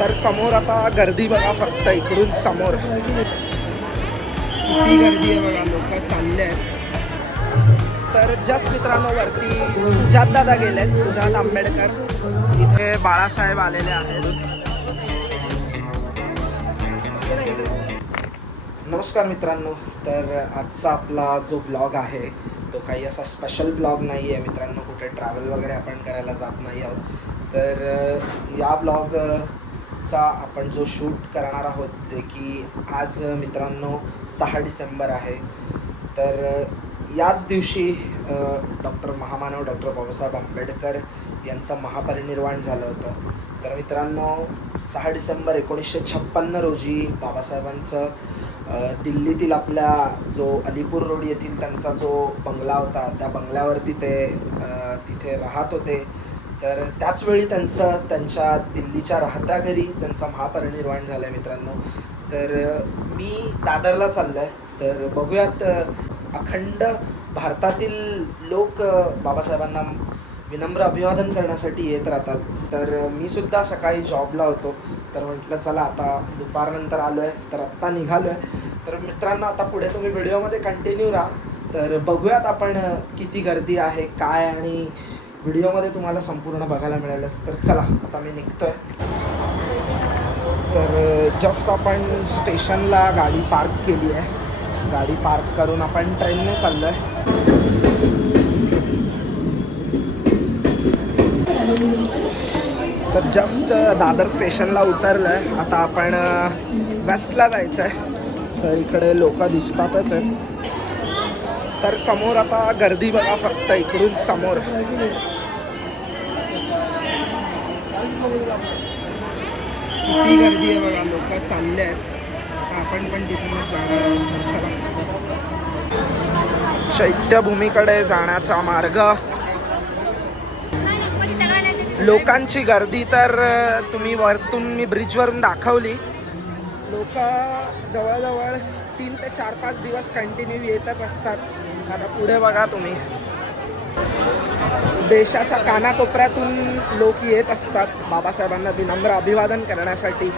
तर समोर आता गर्दी बघा, फक्त इकडून समोर किती गर्दी आहे बघा, लोक चालले आहेत. तर जस्ट मित्रांनो वरती सुजात दादा गेलेत, सुजात आंबेडकर. इथे बाळासाहेब आलेले आहेत. नमस्कार मित्रांनो. तर आजचा आपला जो ब्लॉग आहे तो काही असा स्पेशल ब्लॉग नाही आहे मित्रांनो. कुठे ट्रॅव्हल वगैरे आपण करायला जात नाही आहोत. तर या ब्लॉगचा आपण जो शूट करणार आहोत, जे की आज मित्रांनो 6 डिसेंबर आहे. तर याच दिवशी महामानव डॉक्टर बाबासाहेब आंबेडकर यांचं महापरिनिर्वाण झालं होतं. तर मित्रांनो 6 डिसेंबर 1956 रोजी बाबासाहेबांचं दिल्लीतील आपल्या जो अलीपूर रोड येथील त्यांचा जो बंगला होता, त्या बंगल्यावरती ते तिथे राहत होते. तर त्याचवेळी त्यांच्या दिल्लीच्या राहत्या घरी त्यांचा महापरिनिर्वाण झालं आहे मित्रांनो. तर मी दादरला चाललो आहे. तर बघूयात, अखंड भारतातील लोक बाबासाहेबांना विनम्र अभिवादन करण्यासाठी येत राहतात. तर मी सुद्धा सकाळी जॉबला होतो, तर म्हटलं चला आता दुपारनंतर आलो आहे, तर आत्ता निघालो आहे. तर मित्रांनो आता पुढे तुम्ही व्हिडिओमध्ये कंटिन्यू राहा. तर बघूयात आपण किती गर्दी आहे काय, आणि व्हिडिओमध्ये तुम्हाला संपूर्ण बघायला मिळेलच. तर चला आता मी निघतो आहे. तर जस्ट आपण स्टेशनला गाडी पार्क केली आहे. गाडी पार्क करून आपण ट्रेनने चाललो आहे. तर जस्ट दादर स्टेशनला उतरलं आहे. आता आपण वेस्टला जायचं आहे. तर इकडे लोक दिसतातच आहे. तर समोर आता गर्दी बघा, फक्त इकडून समोर किती गर्दी आहे बघा, लोक चालले आहेत. आपण पण तिथूनच जाणार आहोत. चला, चैत्यभूमीकडे जाण्याचा मार्ग. लोकांची गर्दी तर तुम्ही वरतून मी ब्रिजवरून दाखवली. लोक जवळजवळ 3 ते 4-5 दिवस कंटिन्यू येतच असतात. आता पुढे बघा तुम्ही, देशाच्या कानाकोपऱ्यातून लोक येत असतात बाबासाहेबांना विनम्र अभिवादन करण्यासाठी.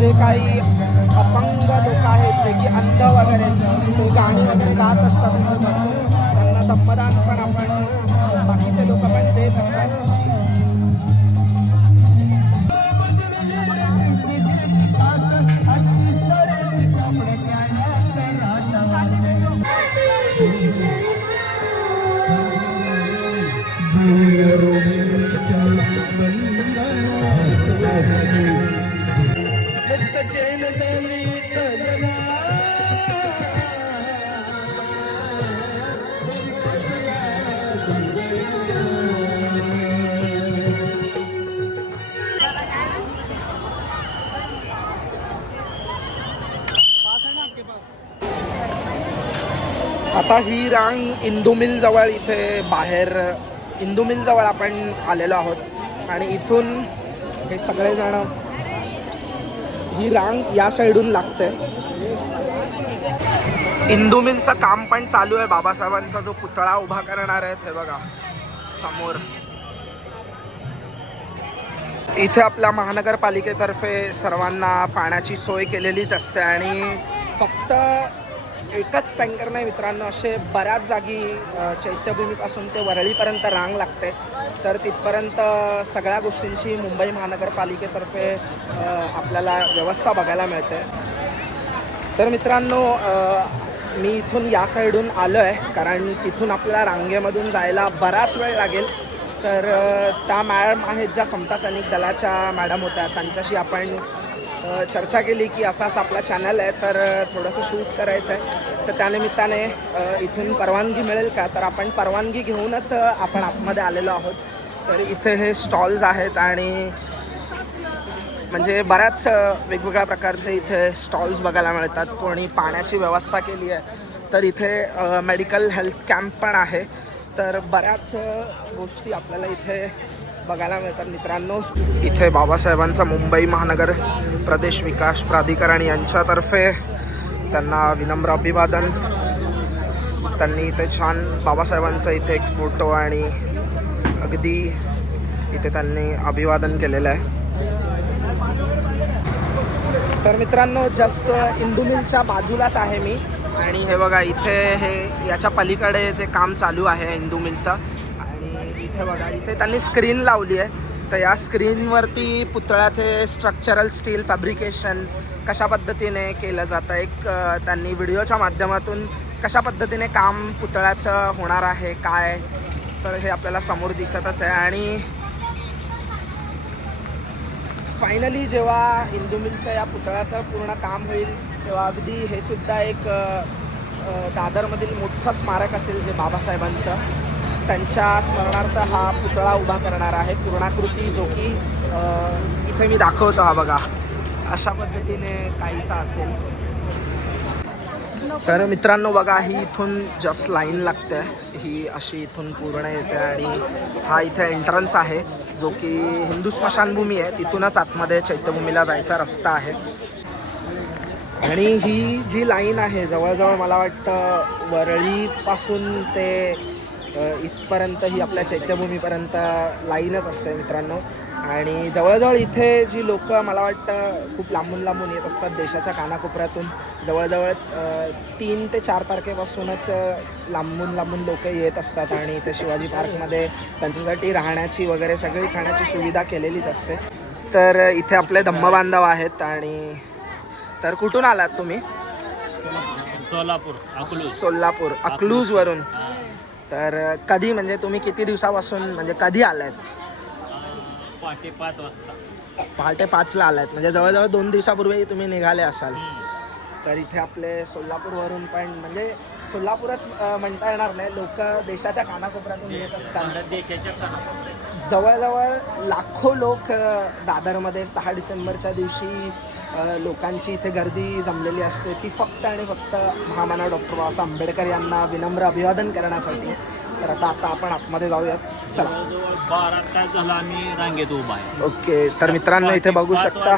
जे काही अपंग लोक आहेत, जे की अंध वगैरे, ते गाणी वगैरे गात असतात तिथे बसून. त्यांना दम्मदान पण आपण बाकीचे लोक पण देत असतात. आता ही रांग इंदू मिल जवळ, इथे बाहेर इंदू मिल जवळ आपण आलेलो आहोत. आणि इथून हे सगळेजण, ही रांग या साईडून लागते. इंदू मिलचं काम पण चालू आहे. बाबासाहेबांचा जो पुतळा उभा करणार आहेत, हे बघा समोर. इथे आपल्या महानगरपालिकेतर्फे सर्वांना पाण्याची सोय केलेलीच असते. आणि फक्त एकच टँकर नाही मित्रांनो, असे बऱ्याच जागी चैत्यभूमीपासून ते वरळीपर्यंत रांग लागते. तर तिथपर्यंत सगळ्या गोष्टींची मुंबई महानगरपालिकेतर्फे आपल्याला व्यवस्था बघायला मिळते. तर मित्रांनो मी इथून या साईडून आलो आहे, कारण तिथून आपल्याला रांगेमधून जायला बराच वेळ लागेल. तर त्या मॅडम आहेत ज्या समता सैनिक दलाच्या मॅडम होत्या, त्यांच्याशी आपण चर्चा केली की असा आपला चॅनल आहे, तर थोडंसं शूट करायचं आहे. तर त्यानिमित्ताने इथून परवानगी मिळेल का, तर आपण परवानगी घेऊनच आपण आतमध्ये आलेलो आहोत. तर इथे हे स्टॉल्स आहेत आणि म्हणजे बऱ्याच वेगवेगळ्या प्रकारचे इथे स्टॉल्स बघायला मिळतात. कोणी पाण्याची व्यवस्था केली आहे, तर इथे मेडिकल हेल्थ कॅम्प पण आहे. तर बऱ्याच गोष्टी आपल्याला इथे बघायला मिळतात मित्रांनो. इथे बाबासाहेबांचा मुंबई महानगर प्रदेश विकास प्राधिकरण यांच्यातर्फे त्यांना विनम्र अभिवादन. त्यांनी इथे छान बाबासाहेबांचा इथे एक फोटो आणि अगदी इथे त्यांनी अभिवादन केलेलं आहे. तर मित्रांनो जस्ट इंदू मिलच्या बाजूलाच आहे मी आणि हे बघा इथे हे याच्या पलीकडे जे काम चालू आहे इंदू मिलचं. आणि इथे बघा इथे त्यांनी स्क्रीन लावली आहे. तर या स्क्रीनवरती पुतळ्याचे स्ट्रक्चरल स्टील फॅब्रिकेशन कशा पद्धतीने केलं जातं, एक त्यांनी व्हिडिओच्या माध्यमातून कशा पद्धतीने काम पुतळ्याचं होणार आहे काय, तर हे आपल्याला समोर दिसतच आहे. आणि फायनली जेव्हा इंदू मिलचं या पुतळ्याचं पूर्ण काम होईल तेव्हा अगदी हे सुद्धा एक दादरमधील मोठं स्मारक असेल जे बाबासाहेबांचं, त्यांच्या स्मरणार्थ हा पुतळा उभा करणार आहे पूर्णाकृती, जो की इथे मी दाखवतो. हा बघा अशा पद्धतीने काहीसा असेल. तर मित्रांनो बघा ही इथून जस्ट लाईन लागते, ही अशी इथून पूर्ण येते आणि हा इथे एंट्रन्स आहे जो की हिंदू स्मशानभूमी आहे. तिथूनच आतमध्ये चैत्यभूमीला जायचा रस्ता आहे. आणि ही जी लाईन आहे जवळजवळ मला वाटतं वरळीपासून ते इथपर्यंत ही आपल्या चैत्यभूमीपर्यंत लाईनच असते मित्रांनो. आणि जवळजवळ इथे जी लोक मला वाटतं खूप लांबून लांबून येत असतात देशाच्या कानाकोपऱ्यातून. जवळजवळ 3 ते 4 तारखेपासूनच लांबून लांबून लोक येत असतात आणि इथे शिवाजी पार्कमध्ये त्यांच्यासाठी राहण्याची वगैरे सगळी खाण्याची सुविधा केलेलीच असते. तर इथे आपले धम्मबांधव आहेत. आणि तर कुठून आलात तुम्ही? सोलापूर अकलूजवरून. तर कधी म्हणजे तुम्ही किती दिवसापासून म्हणजे कधी आलात? पहाटे 5 वाजता. पहाटे 5ला आलात म्हणजे जवळजवळ 2 दिवसापूर्वी तुम्ही निघाले असाल. तर इथे आपले सोलापूरवरून पण म्हणजे सोलापूरच म्हणता येणार नाही, लोक देशाच्या कानाकोपऱ्यातून येत असतात. देशाच्या कानाकोपऱ्यात जवळजवळ लाखो लोक दादरमध्ये 6 डिसेंबरच्या दिवशी लोकांची इथे गर्दी जमलेली असते. ती फक्त आणि फक्त महामानव डॉक्टर बाबासाहेब आंबेडकर यांना विनम्र अभिवादन करण्यासाठी. तर आता आपण आतमध्ये जाऊयात. चला. 12 तास झाला आम्ही रांगेत उभा आहे. ओके. तर मित्रांनो इथे बघू शकता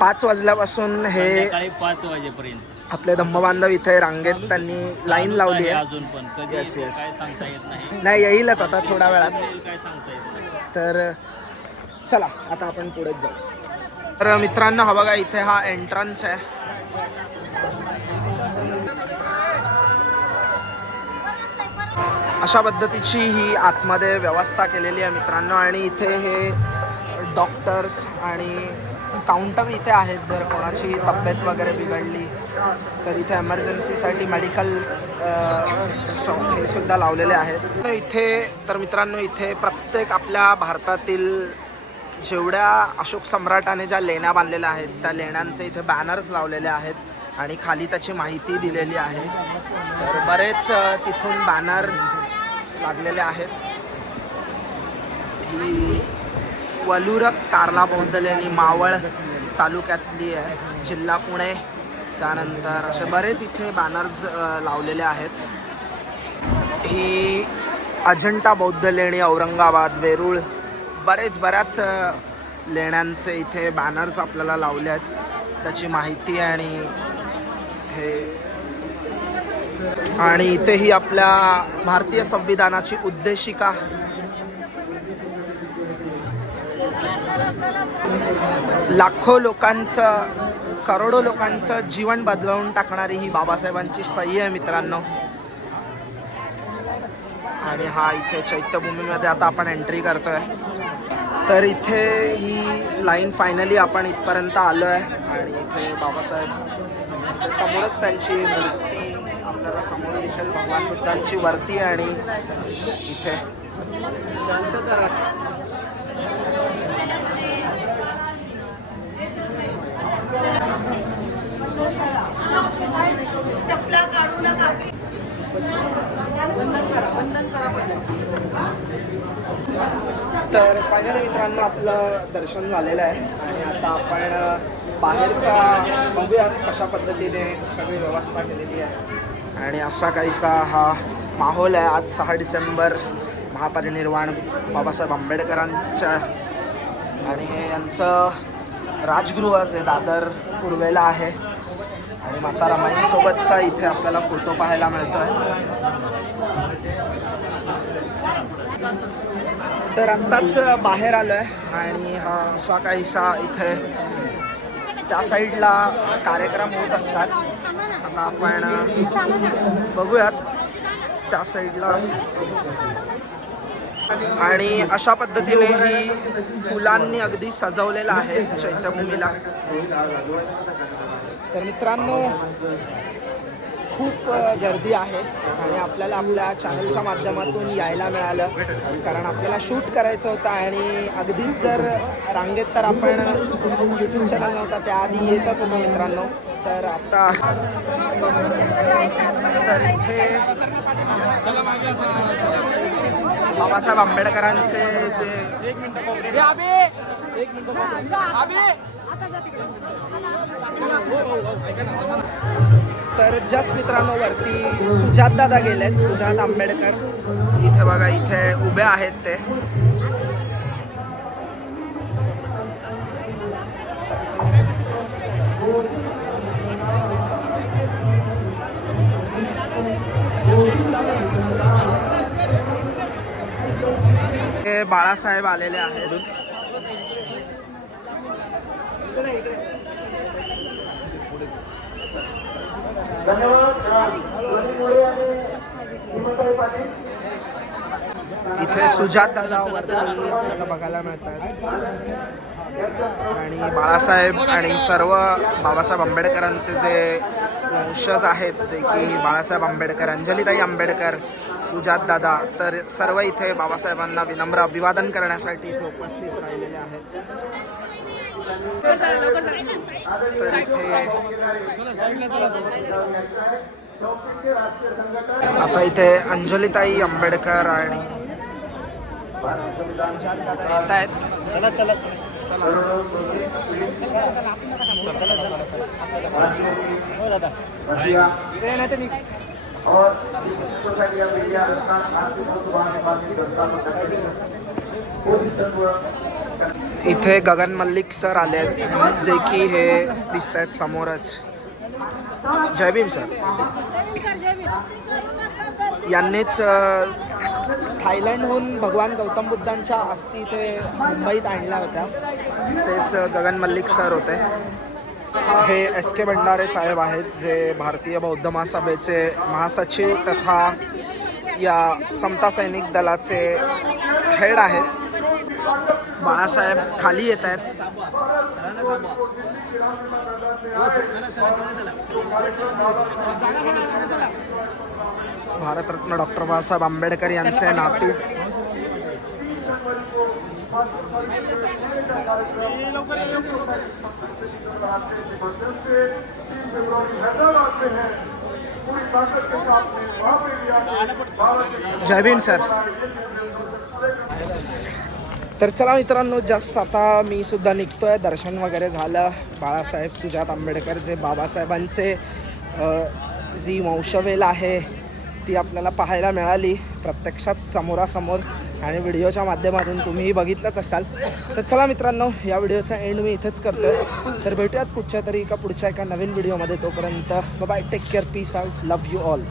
5 वाजल्यापासून हे 5 वाजेपर्यंत आपले धम्मबांधव इथे रांगेत त्यांनी लाईन लावली आहे. अजून पण कधी Yes. काय सांगता येत नाही. नाही येईलच आता थोड्या वेळात. काय सांगता येत नाही. तर चला आता आपण पुढेच जाऊ. तर मित्रांनो हा बघा इथे हा एंट्रन्स आहे. अशा पद्धतीची ही आतमध्ये व्यवस्था केलेली आहे मित्रांनो. आणि इथे हे डॉक्टर्स आणि काउंटर इथे आहेत. जर कोणाची तब्येत वगैरे बिघडली तर इथे एमर्जन्सीसाठी मेडिकल स्टॉप हे सुद्धा लावलेले आहेत इथे. तर मित्रांनो इथे प्रत्येक आपल्या भारतातील जेवढ्या अशोक सम्राटाने ज्या लेण्या बांधलेल्या आहेत त्या लेण्यांचे इथे बॅनर्स लावलेले आहेत आणि खाली त्याची माहिती दिलेली आहे. तर बरेच तिथून बॅनर लागलेले आहेत. ही वलुरक कार्ला बौद्ध लेणी मावळ तालुक्यातली आहे, जिल्हा पुणे. त्यानंतर असे बरेच इथे बॅनर्स लावलेले आहेत. ही अजंठा बौद्ध लेणी औरंगाबाद वेरूळ, बऱ्याच लेण्यांचे इथे बॅनर्स आपल्याला लावले आहेत, त्याची माहिती आणि हे. आणि इथे ही आपल्या भारतीय संविधानाची उद्देशिका. लाखो लोकांचं, करोडो लोकांचं जीवन बदलवून टाकणारी ही बाबासाहेबांची सही आहे मित्रांनो. आणि हा इथे चैत्यभूमीमध्ये आता आपण एंट्री करतोय. तर इथे ही लाईन फायनली आपण इथपर्यंत आलो आहे. आणि इथे बाबासाहेब समोरच त्यांची मूर्ती आपल्याला समोर दिसेल, भगवान बुद्धांची वरती. आणि इथे शांत करा. चपला काढू नका. वंदन करा पहिले. तर फायनली मित्रांनो आपलं दर्शन झालेलं आहे आणि आता आपण बाहेरचा बघूयात कशा पद्धतीने सगळी व्यवस्था केलेली आहे. आणि असा काहीसा हा माहोल आहे. आज 6 डिसेंबर महापरिनिर्वाण बाबासाहेब आंबेडकरांच्या आणि हे यांचं राजगृह जे दादर पूर्वेला आहे आणि माता रमाईंसोबतचा इथे आपल्याला फोटो पाहायला मिळतो आहे. तर आत्ताच बाहेर आलो आहे आणि हा असा काहीसा इथे त्या साईडला कार्यक्रम होत असतात. आता आपण बघूयात त्या साईडला. आणि अशा पद्धतीने ही फुलांनी अगदी सजवलेलं आहे चैत्यभूमीला. तर मित्रांनो खूप गर्दी आहे आणि आपल्याला आपल्या चॅनलच्या माध्यमातून यायला मिळालं कारण आपल्याला शूट करायचं होतं आणि अगदीच जर रांगेत तर आपण यूट्यूब चॅनल नव्हता त्याआधी येतच होतो मित्रांनो. तर आता तर इथे बाबासाहेब आंबेडकरांचे जे तर जस्ट मित्रांनो वरती सुजात दादा गेलेत. सुजात आंबेडकर इथे बघा इथे उभे आहेत ते. हे बाळासाहेब आलेले आहेत. इथे सुजात दादा आपल्याला बघायला मिळतात आणि बाळासाहेब आणि सर्व बाबासाहेब आंबेडकरांचे जे वंशज आहेत जे की बाळासाहेब आंबेडकर, अंजलीताई आंबेडकर, सुजात दादा, तर सर्व इथे बाबासाहेबांना विनम्र अभिवादन करण्यासाठी इथे उपस्थित राहिलेले आहेत. तर इथे आता इथे अंजलीताई आंबेडकर आणि येत आहेत. इथे गगन मल्लिक सर आले आहेत जे की हे दिसत आहेत समोरच. जय भीम सर. यांनीच थायलंडहून भगवान गौतम बुद्धांच्या अस्थी इथे मुंबईत आणल्या होत्या. तेच गगन मल्लिक सर होते. हे एस के भंडारे साहेब आहेत जे भारतीय बौद्ध महासभेचे महासचिव तथा या समता सैनिक दलाचे हेड आहेत. बाळासाहेब खाली येत आहेत. भारतरत्न डॉक्टर बाबासाहेब आंबेडकर यांचे नातू जय भीम सर. तर चला मित्रांनो जस्ट आता मी सुद्धा निघतोय. दर्शन वगैरे झालं. बाळासाहेब सुजात आंबेडकर जे बाबासाहेबांचे जी वंशवेल आहे ती आपल्याला पाहायला मिळाली प्रत्यक्षात समोरासमोर आणि व्हिडिओच्या माध्यमातून तुम्हीही बघितलंच असाल. तर चला मित्रांनो या व्हिडिओचा एंड मी इथेच करतोय. तर भेटूयात कुठच्या तरी पुढच्या एका नवीन व्हिडिओमध्ये. तोपर्यंत bye, take care, peace out, love you all.